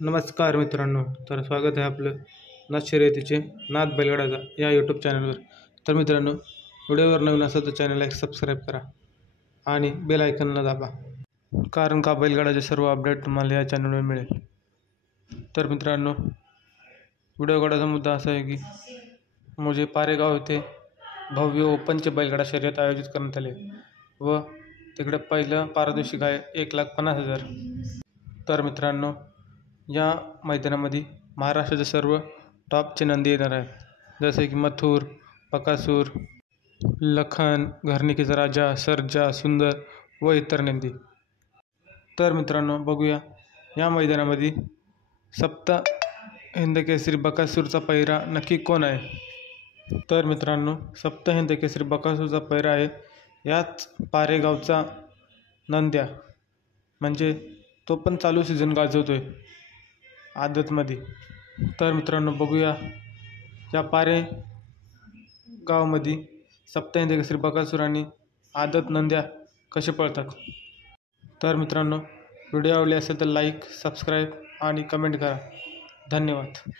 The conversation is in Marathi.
नमस्कार मित्रांनो, तर स्वागत आहे आपलं नाथ शर्यतीचे नाथ बैलगाडाचा या यूट्यूब चॅनलवर। तर मित्रांनो, व्हिडिओवर नवीन असेल तर चॅनलला एक सबस्क्राईब करा आणि बेल आयकॉनला दाबा, कारण का बैलगाडाचे सर्व अपडेट तुम्हाला या चॅनलवर मिळेल। तर मित्रांनो, व्हिडिओ मुद्दा असा आहे की मुझे पारेगाव येथे भव्य ओपनचे बैलगाडा शर्यत आयोजित करण्यात आले व तिकडे पहिलं पारितोषिक आहे 1,50,000। तर मित्रांनो, या मैदानामध्ये महाराष्ट्राचे सर्व टॉपचे नंदी येणार आहेत, जसे की मथुर, बकासूर, लखन, घरणिकेचा राजा, सर्जा, सुंदर व इतर नंदी। तर मित्रांनो, बघूया या मैदानामध्ये सप्त हिंद केसरी बकासूरचा पैरा नक्की कोण आहे। तर मित्रांनो, सप्त हिंद केसरी बकासूरचा पैरा आहे याच पारेगावचा नंद्या, म्हणजे तो पण चालू सीझन गाजवतोय आदतमध्ये। तर मित्रांनो, बघूया या पारे गावामध्ये सप्त हिंद केसरी बकासूर आणि आदत नंद्या कसे पळतात। तर मित्रांनो, व्हिडिओ आवडले असेल तर लाईक, सबस्क्राईब आणि कमेंट करा। धन्यवाद।